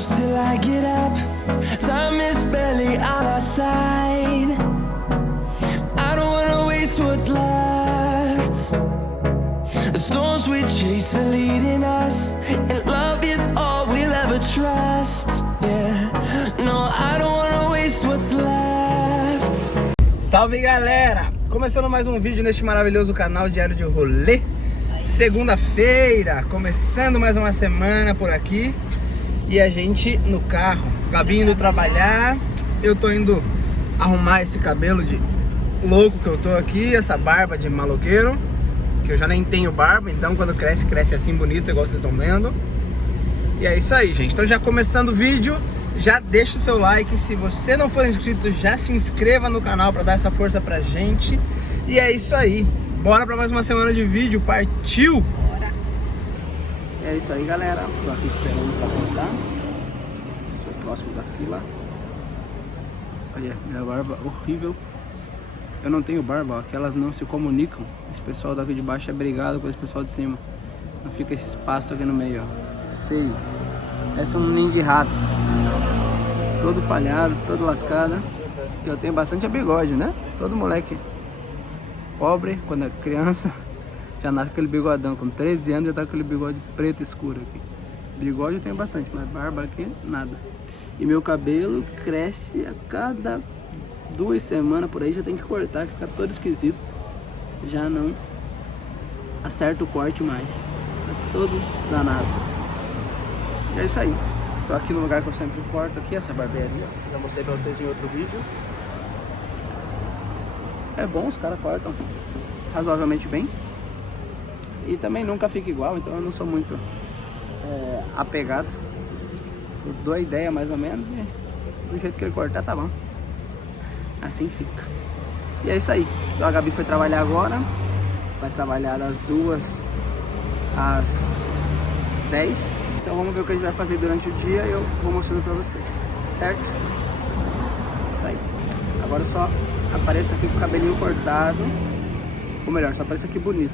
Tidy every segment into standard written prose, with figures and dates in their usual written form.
close till I get up. Time is barely on our side. I don't wanna waste what's left. The storms we chase are leading us, and love is all we'll ever trust. Yeah, no, I don't wanna waste what's left. Salve galera! Começando mais um vídeo neste maravilhoso canal Diário de Rolê. Segunda-feira, começando mais uma semana por aqui. E a gente no carro, Gabi indo trabalhar. Eu tô indo arrumar esse cabelo de louco que eu tô aqui, essa barba de maloqueiro, que eu já nem tenho barba, então quando cresce, cresce assim bonito, igual vocês estão vendo. E é isso aí, gente. Então já começando o vídeo, já deixa o seu like. Se você não for inscrito, já se inscreva no canal pra dar essa força pra gente. E é isso aí. Bora pra mais uma semana de vídeo. Partiu! Bora! É isso aí, galera. Tô aqui esperando pra contar. Sou próximo da fila. Olha, minha barba horrível. Eu não tenho barba, ó, que elas não se comunicam. Esse pessoal daqui de baixo é brigado com esse pessoal de cima. Não fica esse espaço aqui no meio, ó. Feio. Esse é um ninho de rato. Todo falhado, todo lascado. Eu tenho bastante bigode, né? Todo moleque pobre, quando é criança, já nasce com aquele bigodão. Com 13 anos já tá com aquele bigode preto escuro aqui. Bigode eu tenho bastante, mas barba aqui, nada. E meu cabelo cresce a cada 2 semanas por aí, já tem que cortar, fica todo esquisito. Já não acerta o corte mais. Tá todo danado. E é isso aí. Tô aqui no lugar que eu sempre corto aqui, essa barbearia. Já mostrei pra vocês em outro vídeo. É bom, os caras cortam razoavelmente bem. E também nunca fica igual, então eu não sou muito apegado. Eu dou a ideia mais ou menos e do jeito que ele cortar tá bom. Assim fica. E é isso aí. Então a Gabi foi trabalhar agora. Vai trabalhar das 2 às 10. Então vamos ver o que a gente vai fazer durante o dia e eu vou mostrando pra vocês. Certo? Isso aí. Agora só apareça aqui com o cabelinho cortado. Ou melhor, só apareça aqui bonito.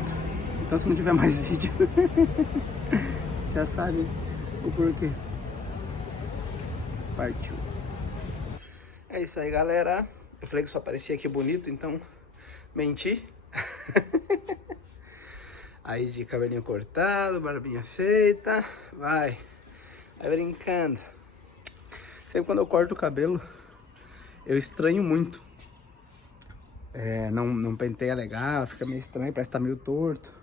Então se não tiver mais vídeo, já sabe o porquê. Partiu. É isso aí, galera. Eu falei que só aparecia aqui bonito, então menti. Aí de cabelinho cortado, barbinha feita. Vai brincando. Sempre quando eu corto o cabelo, eu estranho muito. Não penteia legal, fica meio estranho, parece que tá meio torto.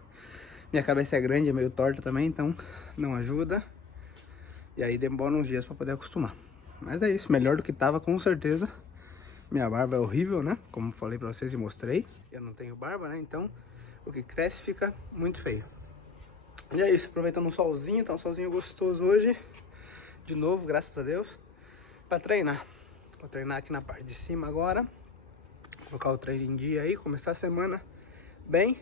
Minha cabeça é grande, é meio torta também, então não ajuda. E aí demora uns dias pra poder acostumar. Mas é isso, melhor do que tava com certeza. Minha barba é horrível, né? Como falei pra vocês e mostrei. Eu não tenho barba, né? Então o que cresce fica muito feio. E é isso, aproveitando um solzinho, tá um solzinho gostoso hoje. De novo, graças a Deus. Pra treinar. Vou treinar aqui na parte de cima agora. Colocar o treino em dia aí, começar a semana bem.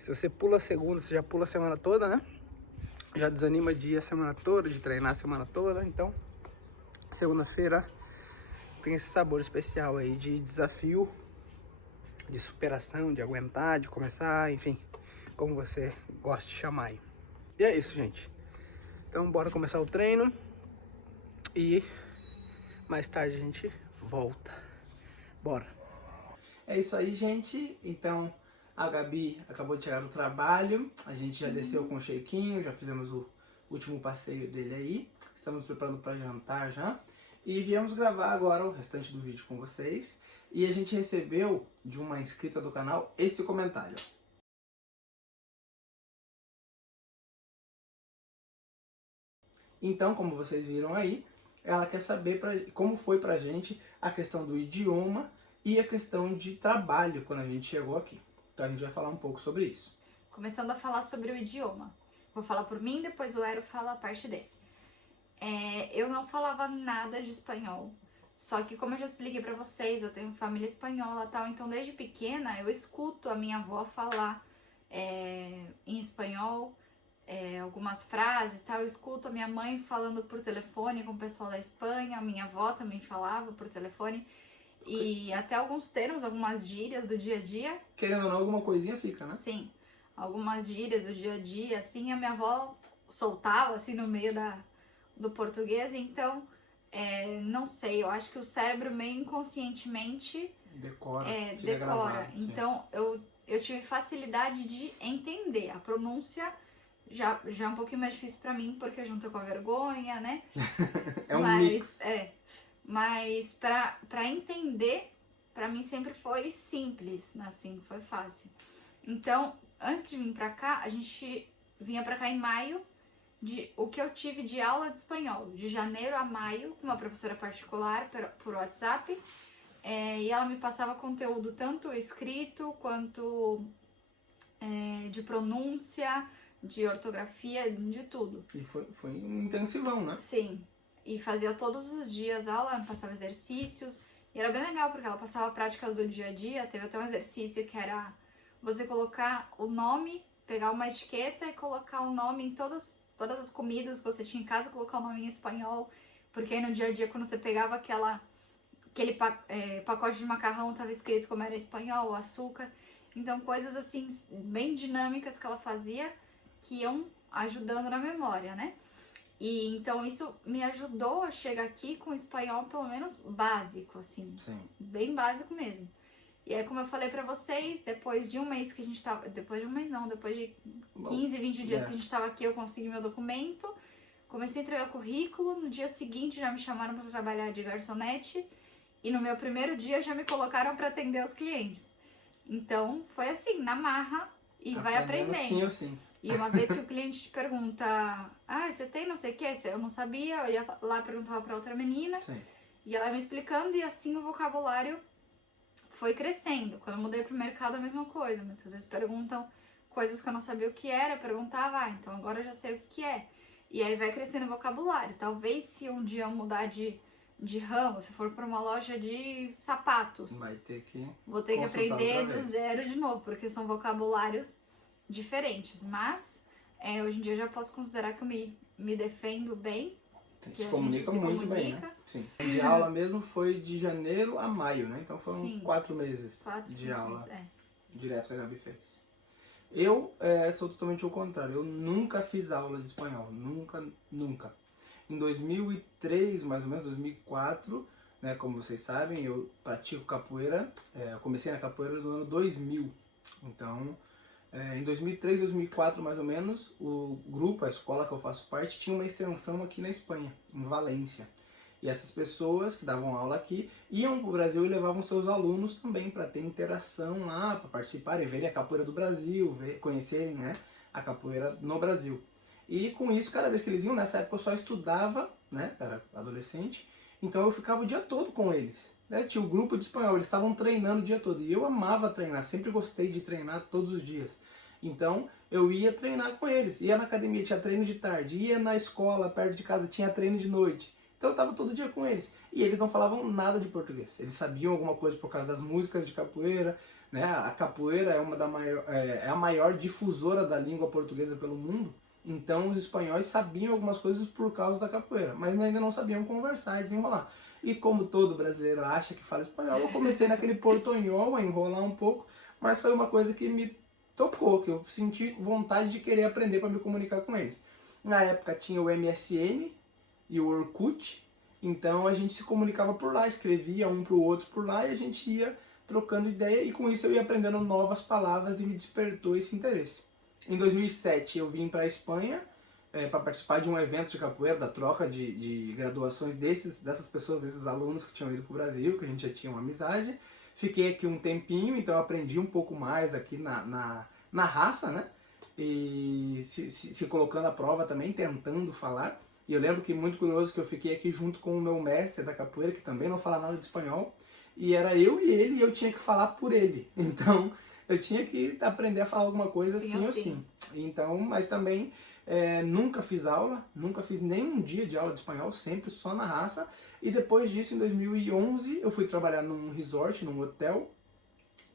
Se você pula a segunda, você já pula a semana toda, né? Já desanima de ir a semana toda, de treinar a semana toda. Então, segunda-feira tem esse sabor especial aí de desafio, de superação, de aguentar, de começar, enfim, como você gosta de chamar aí. E é isso, gente. Então, bora começar o treino e mais tarde a gente volta. Bora. É isso aí, gente. Então, a Gabi acabou de chegar do trabalho. A gente já desceu com o shakeinho, já fizemos o último passeio dele aí. Estamos preparando para jantar já. E viemos gravar agora o restante do vídeo com vocês. E a gente recebeu de uma inscrita do canal esse comentário. Então, como vocês viram aí, ela quer saber como foi pra gente a questão do idioma e a questão de trabalho quando a gente chegou aqui. Então a gente vai falar um pouco sobre isso. Começando a falar sobre o idioma. Vou falar por mim, depois o Aero fala a parte dele. Eu não falava nada de espanhol. Só que como eu já expliquei pra vocês, eu tenho família espanhola e tal. Então desde pequena eu escuto a minha avó falar em espanhol. Algumas frases, tal. Eu escuto a minha mãe falando por telefone com o pessoal da Espanha. A minha avó também falava por telefone. E até alguns termos, algumas gírias do dia a dia. Querendo ou não, alguma coisinha fica, né? Sim, algumas gírias do dia a dia, assim, a minha avó soltava, assim, no meio do português, então, não sei, eu acho que o cérebro meio inconscientemente Decora. fica decora. gravado, sim. Então, eu tive facilidade de entender. A pronúncia já é um pouquinho mais difícil pra mim, porque junta com a vergonha, né? É um mas, mix. Mas pra entender, pra mim sempre foi simples, assim, foi fácil. Então, antes de vir pra cá, a gente vinha pra cá em maio, o que eu tive de aula de espanhol, de janeiro a maio, com uma professora particular por WhatsApp, e ela me passava conteúdo tanto escrito quanto de pronúncia, de ortografia, de tudo. E foi um intensivão, né? Sim, e fazia todos os dias aula, me passava exercícios, e era bem legal porque ela passava práticas do dia a dia. Teve até um exercício que era você colocar o nome, pegar uma etiqueta e colocar o nome em todas as comidas que você tinha em casa, colocar o nome em espanhol, porque aí no dia a dia, quando você pegava aquele pacote de macarrão, tava escrito como era espanhol, açúcar. Então, coisas assim, bem dinâmicas que ela fazia, que iam ajudando na memória, né? E então isso me ajudou a chegar aqui com espanhol pelo menos básico, assim. Sim. Bem básico mesmo. E aí, como eu falei pra vocês, depois de um mês que a gente tava... Depois de um mês não, depois de 15, 20 dias que a gente tava aqui, eu consegui meu documento. Comecei a entregar currículo, no dia seguinte já me chamaram pra trabalhar de garçonete. E no meu primeiro dia já me colocaram pra atender os clientes. Então, foi assim, na marra, e vai aprendendo. Sim ou sim. E uma vez que o cliente te pergunta, você tem não sei o que, eu não sabia, eu ia lá perguntava pra outra menina, Sim. e ela me explicando, e assim o vocabulário foi crescendo. Quando eu mudei pro mercado, a mesma coisa. Muitas vezes perguntam coisas que eu não sabia o que era, eu perguntava, então agora eu já sei o que é. E aí vai crescendo o vocabulário. Talvez se um dia eu mudar de ramo, se for para uma loja de sapatos, vou ter que aprender do zero de novo, porque são vocabulários diferentes. Mas hoje em dia eu já posso considerar que eu me defendo bem. Se comunica muito bem, né? Sim. De aula mesmo foi de janeiro a maio, né? Então foram 4 meses de aula direto que a Gabi fez. Eu sou totalmente o contrário. Eu nunca fiz aula de espanhol. Nunca. Em 2003, mais ou menos, 2004, né, como vocês sabem, eu pratico capoeira. Eu comecei na capoeira no ano 2000. Então, em 2003, 2004, mais ou menos, o grupo, a escola que eu faço parte, tinha uma extensão aqui na Espanha, em Valência. E essas pessoas que davam aula aqui iam para o Brasil e levavam seus alunos também para ter interação lá, para participarem, verem a capoeira do Brasil, conhecerem, né, a capoeira no Brasil. E com isso, cada vez que eles iam, nessa época eu só estudava, né, era adolescente, então eu ficava o dia todo com eles. Né? Tinha o grupo de espanhol, eles estavam treinando o dia todo. E eu amava treinar, sempre gostei de treinar todos os dias. Então eu ia treinar com eles. Ia na academia, tinha treino de tarde. Ia na escola, perto de casa, tinha treino de noite. Então eu estava todo dia com eles. E eles não falavam nada de português. Eles sabiam alguma coisa por causa das músicas de capoeira. Né? A capoeira é a maior difusora da língua portuguesa pelo mundo. Então os espanhóis sabiam algumas coisas por causa da capoeira. Mas ainda não sabiam conversar e desenrolar. E como todo brasileiro acha que fala espanhol, eu comecei naquele portonhol a enrolar um pouco. Mas foi uma coisa que me tocou, que eu senti vontade de querer aprender para me comunicar com eles. Na época tinha o MSN e o Orkut, então a gente se comunicava por lá, escrevia um pro outro por lá e a gente ia trocando ideia e com isso eu ia aprendendo novas palavras e me despertou esse interesse. Em 2007 eu vim para a Espanha para participar de um evento de capoeira, da troca de graduações dessas pessoas, desses alunos que tinham ido para o Brasil, que a gente já tinha uma amizade. Fiquei aqui um tempinho, então aprendi um pouco mais aqui na raça, né? E se colocando à prova também, tentando falar. E eu lembro que muito curioso que eu fiquei aqui junto com o meu mestre da capoeira, que também não fala nada de espanhol. E era eu e ele, e eu tinha que falar por ele. Então eu tinha que aprender a falar alguma coisa sim ou sim. Então, mas também nunca fiz aula, nunca fiz nenhum dia de aula de espanhol, sempre só na raça. E depois disso, em 2011, eu fui trabalhar num resort, num hotel,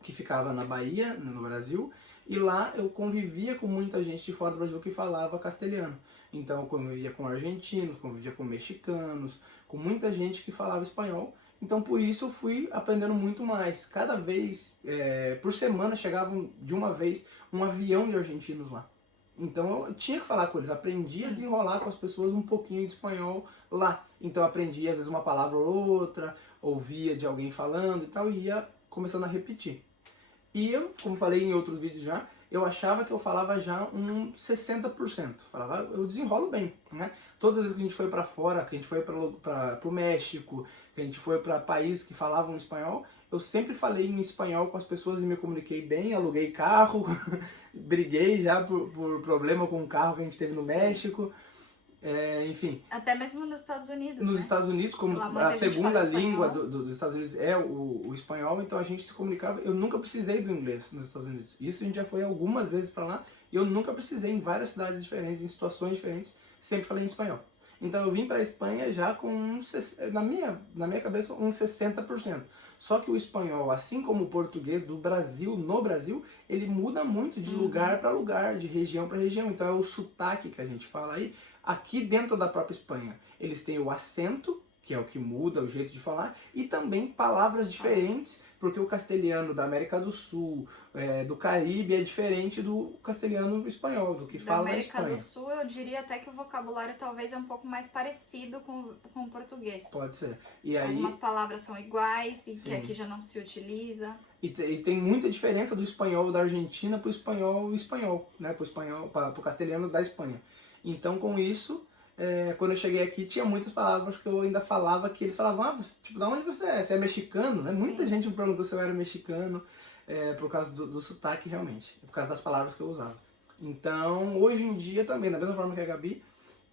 que ficava na Bahia, no Brasil. E lá eu convivia com muita gente de fora do Brasil que falava castelhano. Então eu convivia com argentinos, convivia com mexicanos, com muita gente que falava espanhol. Então por isso eu fui aprendendo muito mais. Cada vez, por semana, chegava de uma vez um avião de argentinos lá. Então eu tinha que falar com eles, aprendi a desenrolar com as pessoas um pouquinho de espanhol lá. Então eu aprendi às vezes uma palavra ou outra, ouvia de alguém falando e tal, e ia começando a repetir. E eu, como falei em outros vídeos já, eu achava que eu falava já um 60%. Falava, eu desenrolo bem, né? Todas as vezes que a gente foi para fora, que a gente foi para o México, que a gente foi para países que falavam espanhol, eu sempre falei em espanhol com as pessoas e me comuniquei bem, aluguei carro, briguei já por problema com o carro que a gente teve no México. Enfim. Até mesmo nos Estados Unidos, Nos né? Estados Unidos, como Lá muita a gente segunda fala língua espanhol. dos Estados Unidos é o espanhol, então a gente se comunicava. Eu nunca precisei do inglês nos Estados Unidos. Isso a gente já foi algumas vezes para lá e eu nunca precisei, em várias cidades diferentes, em situações diferentes, sempre falei em espanhol. Então eu vim para a Espanha já com, na minha cabeça, uns 60%. Só que o espanhol, assim como o português do Brasil, no Brasil, ele muda muito de lugar para lugar, de região para região. Então é o sotaque que a gente fala aí. Aqui dentro da própria Espanha, eles têm o acento, que é o que muda o jeito de falar, e também palavras diferentes, porque o castelhano da América do Sul, do Caribe, é diferente do castelhano espanhol, do que fala na Espanha. Da América do Sul, eu diria até que o vocabulário talvez é um pouco mais parecido com o português. Pode ser. E aí, algumas palavras são iguais e que sim, aqui já não se utiliza. E tem muita diferença do espanhol da Argentina para o espanhol, né? Para o castelhano da Espanha. Então, com isso, quando eu cheguei aqui, tinha muitas palavras que eu ainda falava, que eles falavam, tipo, da onde você é? Você é mexicano? Né? Muita gente me perguntou se eu era mexicano, por causa do sotaque, realmente, por causa das palavras que eu usava. Então, hoje em dia também, da mesma forma que a Gabi,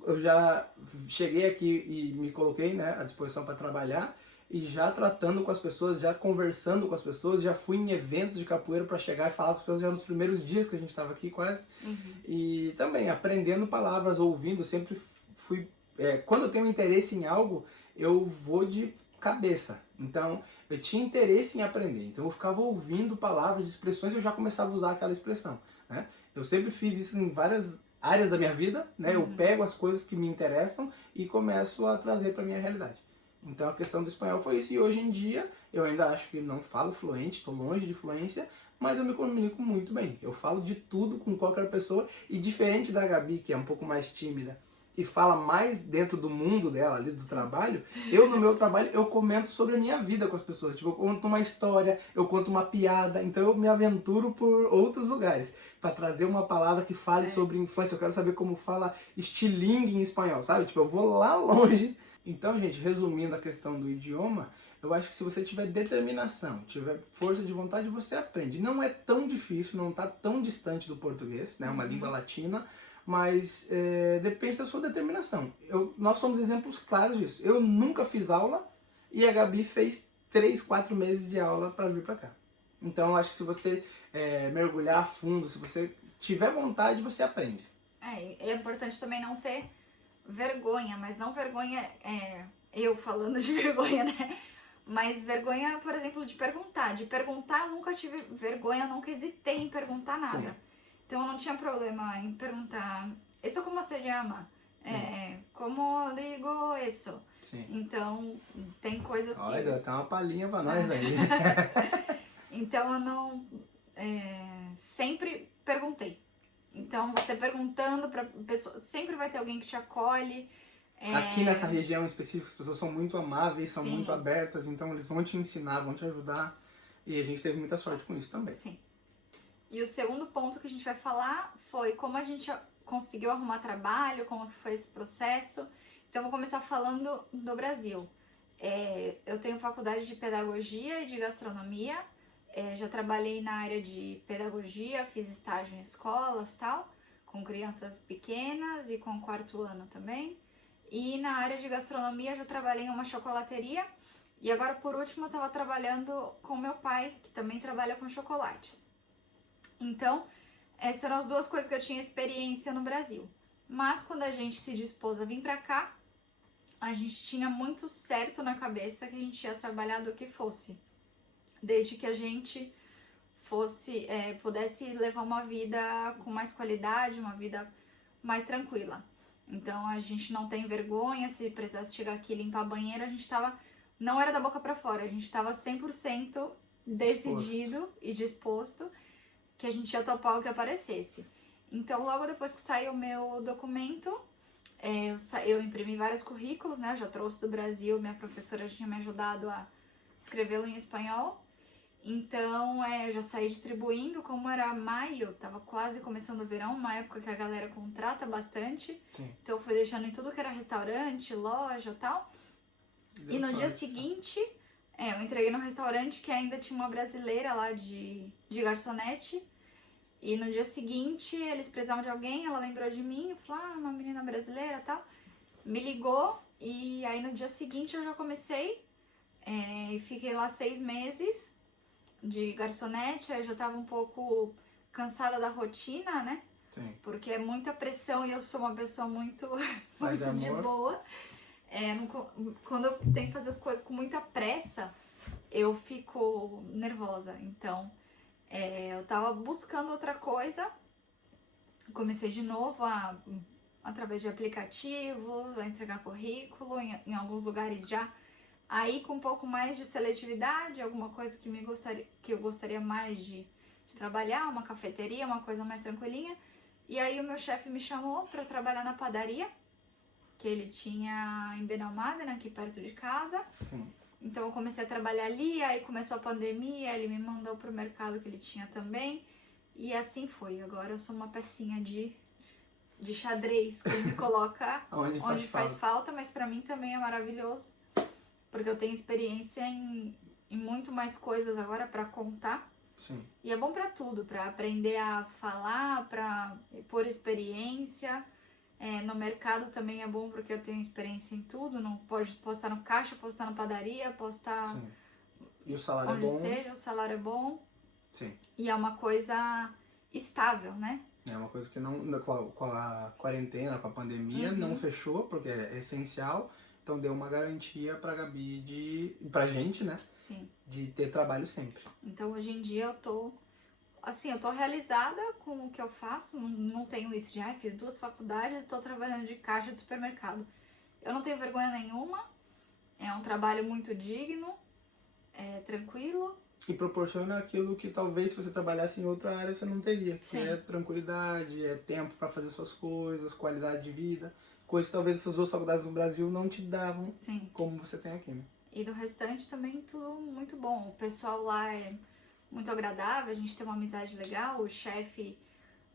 eu já cheguei aqui e me coloquei, né, à disposição para trabalhar, e já tratando com as pessoas, já conversando com as pessoas, já fui em eventos de capoeira para chegar e falar com as pessoas já nos primeiros dias que a gente estava aqui quase. E também aprendendo palavras, ouvindo, sempre fui... quando eu tenho interesse em algo, eu vou de cabeça. Então, eu tinha interesse em aprender. Então, eu ficava ouvindo palavras, expressões e eu já começava a usar aquela expressão, né? Eu sempre fiz isso em várias áreas da minha vida, né? Eu pego as coisas que me interessam e começo a trazer para minha realidade. Então a questão do espanhol foi isso, e hoje em dia eu ainda acho que não falo fluente, estou longe de fluência, mas eu me comunico muito bem. Eu falo de tudo com qualquer pessoa, e diferente da Gabi, que é um pouco mais tímida e fala mais dentro do mundo dela, ali do trabalho, eu no meu trabalho eu comento sobre a minha vida com as pessoas. Tipo, eu conto uma história, eu conto uma piada, então eu me aventuro por outros lugares para trazer uma palavra que fale sobre infância. Eu quero saber como fala estilingue em espanhol, sabe? Tipo, eu vou lá longe. Então, gente, resumindo a questão do idioma, eu acho que se você tiver determinação, tiver força de vontade, você aprende. Não é tão difícil, não está tão distante do português, né? Uma língua latina, mas depende da sua determinação. Nós somos exemplos claros disso. Eu nunca fiz aula e a Gabi fez 3, 4 meses de aula para vir para cá. Então, eu acho que se você mergulhar a fundo, se você tiver vontade, você aprende. É importante também não ter vergonha, mas não vergonha, eu falando de vergonha, né? Mas vergonha, por exemplo, de perguntar. De perguntar, eu nunca tive vergonha, eu nunca hesitei em perguntar nada. Sim. Então eu não tinha problema em perguntar, isso como você chama? Como ligo isso? Sim. Então, tem coisas que... Olha, deu até uma palhinha pra nós aí. Então eu não... sempre perguntei. Então, você perguntando pra pessoa, sempre vai ter alguém que te acolhe. Aqui nessa região específica, as pessoas são muito amáveis, são Sim. muito abertas, então eles vão te ensinar, vão te ajudar. E a gente teve muita sorte com isso também. Sim. E o segundo ponto que a gente vai falar foi como a gente conseguiu arrumar trabalho, como foi esse processo. Então, eu vou começar falando do Brasil. Eu tenho faculdade de pedagogia e de gastronomia. Já trabalhei na área de pedagogia, fiz estágio em escolas, tal, com crianças pequenas e com 4º ano também. E na área de gastronomia já trabalhei em uma chocolateria. E agora, por último, eu estava trabalhando com meu pai, que também trabalha com chocolates. Então, essas eram as duas coisas que eu tinha experiência no Brasil. Mas quando a gente se dispôs a vir pra cá, a gente tinha muito certo na cabeça que a gente ia trabalhar do que fosse. Desde que a gente pudesse levar uma vida com mais qualidade, uma vida mais tranquila. Então a gente não tem vergonha, se precisasse chegar aqui e limpar a banheira, a gente não era da boca pra fora, a gente estava 100% decidido e disposto que a gente ia topar o que aparecesse. Então, logo depois que saiu o meu documento, eu imprimi vários currículos, né? Eu já trouxe do Brasil, minha professora já tinha me ajudado a escrevê-lo em espanhol. Então, eu já saí distribuindo. Como era maio, tava quase começando o verão, uma época que a galera contrata bastante. Sim. Então, eu fui deixando em tudo que era restaurante, loja e tal. E no dia seguinte, eu entreguei no restaurante que ainda tinha uma brasileira lá de garçonete. E no dia seguinte, eles precisavam de alguém, ela lembrou de mim, falou, uma menina brasileira e tal. Me ligou e aí no dia seguinte eu já comecei e fiquei lá 6 meses de garçonete. Aí eu já tava um pouco cansada da rotina, né? Sim. Porque é muita pressão e eu sou uma pessoa muito, Paz muito e de amor. boa. Quando eu tenho que fazer as coisas com muita pressa, eu fico nervosa. Então, eu tava buscando outra coisa. Comecei de novo através de aplicativos, a entregar currículo em alguns lugares já. Aí com um pouco mais de seletividade, alguma coisa que eu gostaria mais de trabalhar, uma cafeteria, uma coisa mais tranquilinha. E aí o meu chefe me chamou para trabalhar na padaria, que ele tinha em Benalmádena, aqui perto de casa. Sim. Então eu comecei a trabalhar ali, aí começou a pandemia, ele me mandou pro mercado que ele tinha também. E assim foi. Agora eu sou uma pecinha de xadrez que ele me coloca onde faz falta, mas pra mim também é maravilhoso, porque eu tenho experiência em muito mais coisas agora pra contar. Sim. E é bom pra tudo, pra aprender a falar, pra pôr experiência. No mercado também é bom porque eu tenho experiência em tudo. Não pode postar no caixa, postar na padaria, postar Sim. E o salário onde é bom. seja, o salário é bom. Sim. E é uma coisa estável, né? É uma coisa que não, com a quarentena, com a pandemia, não fechou, porque é essencial. Então deu uma garantia pra Gabi pra gente, né? Sim. De ter trabalho sempre. Então hoje em dia eu tô realizada com o que eu faço. Não tenho isso de, fiz 2 faculdades e estou trabalhando de caixa de supermercado. Eu não tenho vergonha nenhuma. É um trabalho muito digno, tranquilo. E proporciona aquilo que talvez se você trabalhasse em outra área você não teria. Sim. Que é tranquilidade, é tempo pra fazer suas coisas, qualidade de vida. Coisas que talvez essas 2 faculdades no Brasil não te davam. Sim. Como você tem aqui, né? E do restante também tudo muito bom. O pessoal lá é muito agradável, a gente tem uma amizade legal, o chefe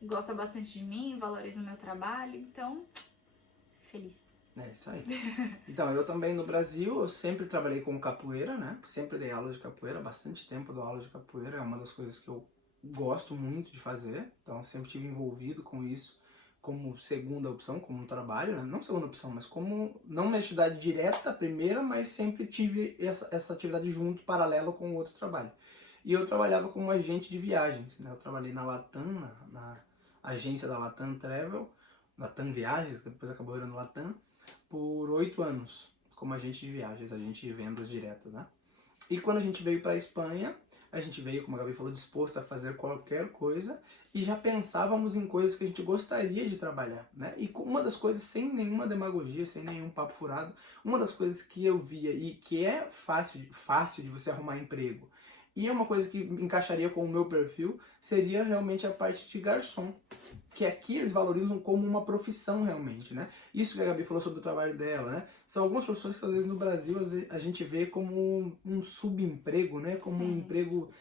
gosta bastante de mim, valoriza o meu trabalho, então, feliz. É isso aí. Então, eu também no Brasil, eu sempre trabalhei com capoeira, né? Sempre dei aula de capoeira, bastante tempo dou aula de capoeira, é uma das coisas que eu gosto muito de fazer, então sempre estive envolvido com isso como segunda opção, como um trabalho, né? Não segunda opção, mas como, não uma atividade direta, primeira, mas sempre tive essa atividade junto, paralelo com o outro trabalho. E eu trabalhava como agente de viagens, né? Eu trabalhei na Latam, na agência da Latam Travel, Latam Viagens, que depois acabou virando Latam, por 8 anos, como agente de viagens, agente de vendas diretas, né? E quando a gente veio para a Espanha, a gente veio, como a Gabi falou, disposto a fazer qualquer coisa e já pensávamos em coisas que a gente gostaria de trabalhar, né? E uma das coisas, sem nenhuma demagogia, sem nenhum papo furado, uma das coisas que eu via e que é fácil de você arrumar emprego, e é uma coisa que encaixaria com o meu perfil, seria realmente a parte de garçom. Que aqui eles valorizam como uma profissão realmente, né? Isso que a Gabi falou sobre o trabalho dela, né? São algumas profissões que às vezes no Brasil a gente vê como um subemprego, né? Como Sim. um emprego,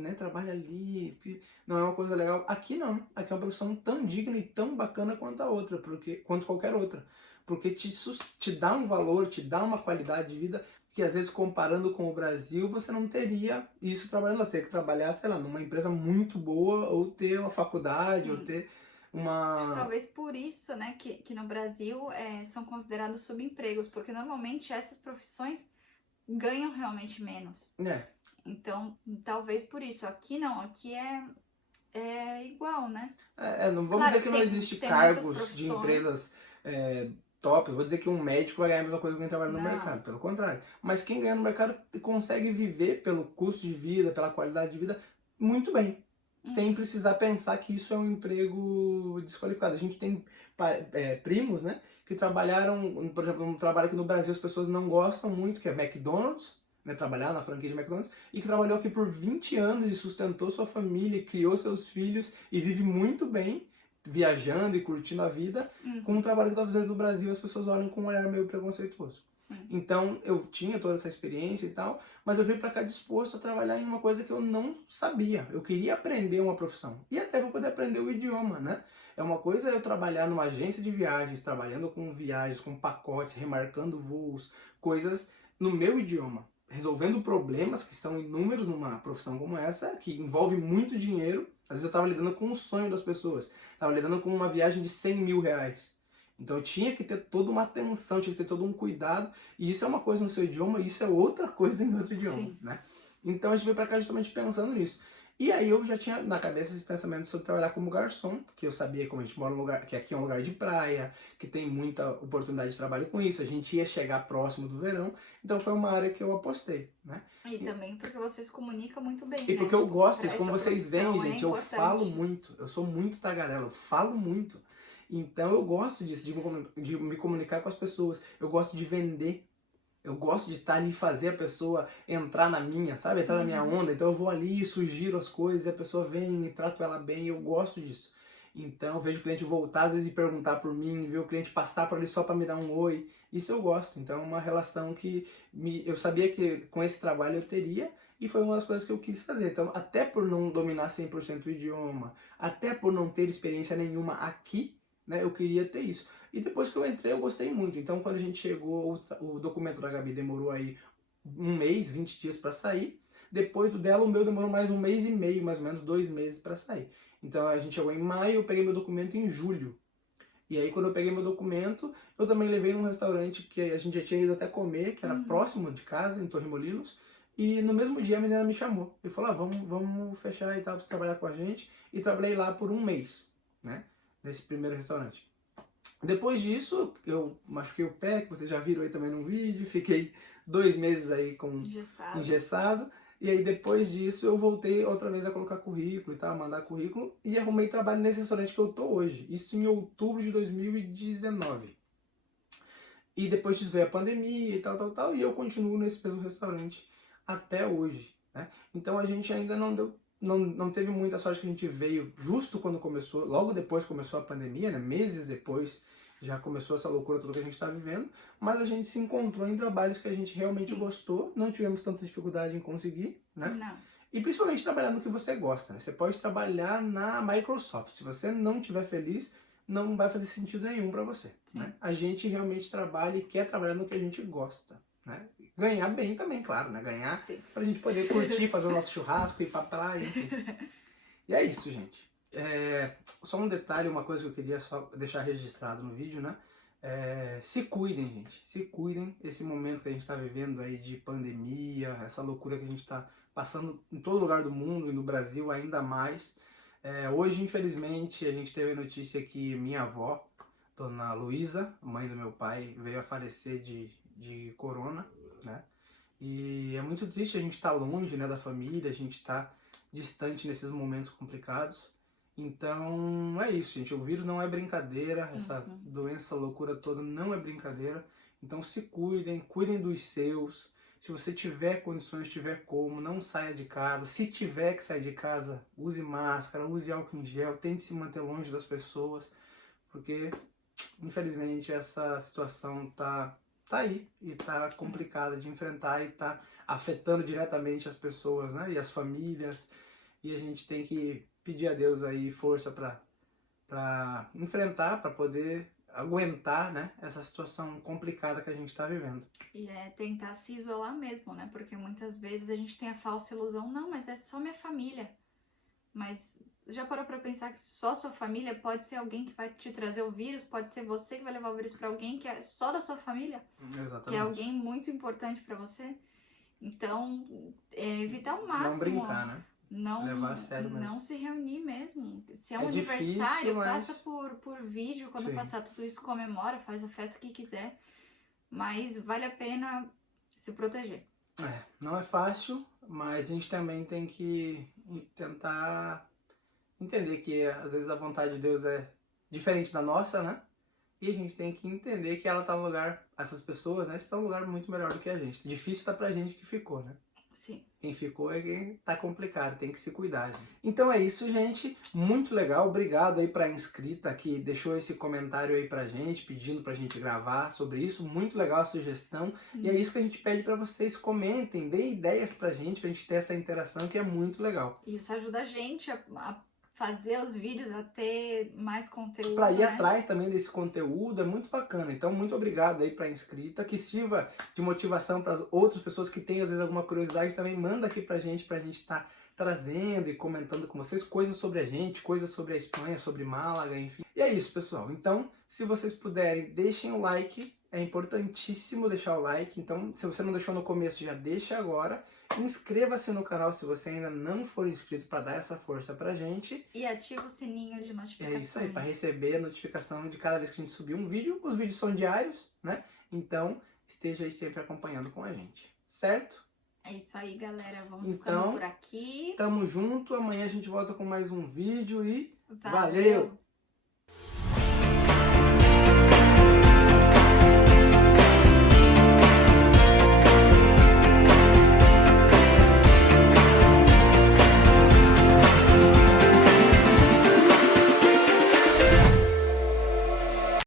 né? Trabalha ali, não é uma coisa legal. Aqui não, aqui é uma profissão tão digna e tão bacana quanto a outra, quanto qualquer outra. Porque te dá um valor, te dá uma qualidade de vida que às vezes comparando com o Brasil você não teria isso trabalhando, você teria que trabalhar, sei lá, numa empresa muito boa ou ter uma faculdade, Sim. ou ter uma... Talvez por isso, né, que no Brasil são considerados subempregos, porque normalmente essas profissões ganham realmente menos. Então, talvez por isso. Aqui não, aqui é igual, né? Não vamos Claro, dizer que não existe tem cargos de empresas top. Eu vou dizer que um médico vai ganhar a mesma coisa que quem trabalha no Não. mercado, pelo contrário. Mas quem ganha no mercado consegue viver pelo custo de vida, pela qualidade de vida, muito bem. Sem precisar pensar que isso é um emprego desqualificado. A gente tem primos, né, que trabalharam, por exemplo, um trabalho que no Brasil as pessoas não gostam muito, que é McDonald's, né, trabalhar na franquia de McDonald's, e que trabalhou aqui por 20 anos e sustentou sua família, criou seus filhos e vive muito bem, viajando e curtindo a vida, com o trabalho que eu tava fazendo no Brasil, as pessoas olham com um olhar meio preconceituoso. Sim. Então, eu tinha toda essa experiência e tal, mas eu vim pra cá disposto a trabalhar em uma coisa que eu não sabia. Eu queria aprender uma profissão. E até pra poder aprender o idioma, né? É uma coisa eu trabalhar numa agência de viagens, trabalhando com viagens, com pacotes, remarcando voos, coisas no meu idioma. Resolvendo problemas que são inúmeros numa profissão como essa, que envolve muito dinheiro. Às vezes eu estava lidando com o sonho das pessoas. Estava lidando com uma viagem de 100 mil reais. Então eu tinha que ter toda uma atenção, tinha que ter todo um cuidado. E isso é uma coisa no seu idioma, e isso é outra coisa em outro idioma, Sim. né? Então a gente veio pra cá justamente pensando nisso. E aí eu já tinha na cabeça esse pensamento sobre trabalhar como garçom, porque eu sabia como a gente mora num lugar, que aqui é um lugar de praia, que tem muita oportunidade de trabalho com isso, a gente ia chegar próximo do verão, então foi uma área que eu apostei, né? E também porque você se comunica muito bem, E né? porque eu gosto Pra disso, como essa vocês veem, profissão é gente, eu importante. falo muito, eu sou muito tagarela, eu falo muito. Então eu gosto disso, de me comunicar com as pessoas, eu gosto de vender. Eu gosto de estar ali e fazer a pessoa entrar na minha, sabe? Entrar na minha onda. Então eu vou ali e sugiro as coisas, e a pessoa vem e trato ela bem, eu gosto disso. Então eu vejo o cliente voltar às vezes e perguntar por mim, ver o cliente passar por ali só para me dar um oi. Isso eu gosto. Então é uma relação que eu sabia que com esse trabalho eu teria, e foi uma das coisas que eu quis fazer. Então, até por não dominar 100% o idioma, até por não ter experiência nenhuma aqui, né, eu queria ter isso. E depois que eu entrei, eu gostei muito. Então, quando a gente chegou, o documento da Gabi demorou aí 1 mês, 20 dias para sair. Depois do dela, o meu demorou mais 1 mês e meio, mais ou menos 2 meses para sair. Então, a gente chegou em maio, eu peguei meu documento em julho. E aí, quando eu peguei meu documento, eu também levei num restaurante que a gente já tinha ido até comer, que era próximo de casa, em Torremolinos. E no mesmo dia a menina me chamou. E falou, vamos fechar e tal, pra você trabalhar com a gente. E trabalhei lá por 1 mês, né? Nesse primeiro restaurante. Depois disso, eu machuquei o pé, que vocês já viram aí também no vídeo, fiquei 2 meses aí com engessado. E aí depois disso eu voltei outra vez a colocar currículo e tal, mandar currículo, e arrumei trabalho nesse restaurante que eu tô hoje. Isso em outubro de 2019. E depois disso veio a pandemia e tal, e eu continuo nesse mesmo restaurante até hoje, né? Então a gente ainda não teve muita sorte, que a gente veio justo quando começou, logo depois começou a pandemia, né? Meses depois já começou essa loucura toda que a gente está vivendo, mas a gente se encontrou em trabalhos que a gente realmente gostou, não tivemos tanta dificuldade em conseguir, né? Não. E principalmente trabalhar no que você gosta, né? Você pode trabalhar na Microsoft, se você não estiver feliz, não vai fazer sentido nenhum para você, né? A gente realmente trabalha e quer trabalhar no que a gente gosta, né? Ganhar bem também, claro, né? Ganhar pra gente poder curtir, fazer o nosso churrasco e papar, enfim. E é isso, gente. Só um detalhe, uma coisa que eu queria só deixar registrado no vídeo, né? Se cuidem, gente. Se cuidem. Esse momento que a gente está vivendo aí de pandemia, essa loucura que a gente está passando em todo lugar do mundo e no Brasil ainda mais. Hoje, infelizmente, a gente teve a notícia que minha avó, Dona Luísa, mãe do meu pai, veio a falecer de corona, né? E é muito triste a gente estar longe, né, da família, a gente estar distante nesses momentos complicados. Então é isso, gente. O vírus não é brincadeira, essa doença, loucura toda não é brincadeira. Então se cuidem, cuidem dos seus. Se você tiver condições, tiver como, não saia de casa. Se tiver que sair de casa, use máscara, use álcool em gel, tente se manter longe das pessoas, porque infelizmente essa situação tá aí e tá complicada de enfrentar e tá afetando diretamente as pessoas, né, e as famílias, e a gente tem que pedir a Deus aí força para enfrentar, para poder aguentar, né, essa situação complicada que a gente está vivendo. E tentar se isolar mesmo, né, porque muitas vezes a gente tem a falsa ilusão, não, mas é só minha família. Mas já parou pra pensar que só sua família pode ser alguém que vai te trazer o vírus, pode ser você que vai levar o vírus pra alguém que é só da sua família? Exatamente. Que é alguém muito importante pra você? Então, evitar ao máximo. Não brincar, né? Não, levar a sério mesmo. Não se reunir mesmo. Se é um difícil, aniversário, mas... passa por vídeo. Quando Sim. passar tudo isso, comemora, faz a festa que quiser. Mas vale a pena se proteger. Não é fácil, mas a gente também tem que tentar entender que às vezes a vontade de Deus é diferente da nossa, né? E a gente tem que entender que ela tá no lugar, essas pessoas, né, estão num lugar muito melhor do que a gente. Difícil tá pra gente que ficou, né? Sim. Quem ficou é quem tá complicado, tem que se cuidar, gente. Então é isso, gente. Muito legal. Obrigado aí pra inscrita que deixou esse comentário aí pra gente, pedindo pra gente gravar sobre isso. Muito legal a sugestão. E é isso que a gente pede pra vocês. Comentem, deem ideias pra gente ter essa interação que é muito legal. Isso ajuda a gente a fazer os vídeos, a ter mais conteúdo, Pra ir né? atrás também desse conteúdo, é muito bacana. Então, muito obrigado aí pra inscrita, que sirva de motivação para outras pessoas que têm, às vezes, alguma curiosidade, também manda aqui pra gente estar trazendo e comentando com vocês coisas sobre a gente, coisas sobre a Espanha, sobre Málaga, enfim. E é isso, pessoal. Então, se vocês puderem, deixem o like. É importantíssimo deixar o like. Então, se você não deixou no começo, já deixa agora. Inscreva-se no canal se você ainda não for inscrito para dar essa força pra gente. E ativa o sininho de notificações. É isso aí, para receber a notificação de cada vez que a gente subir um vídeo. Os vídeos são diários, né? Então, esteja aí sempre acompanhando com a gente, certo? É isso aí, galera. Vamos Então, ficando por aqui. Tamo junto. Amanhã a gente volta com mais um vídeo e Valeu. valeu!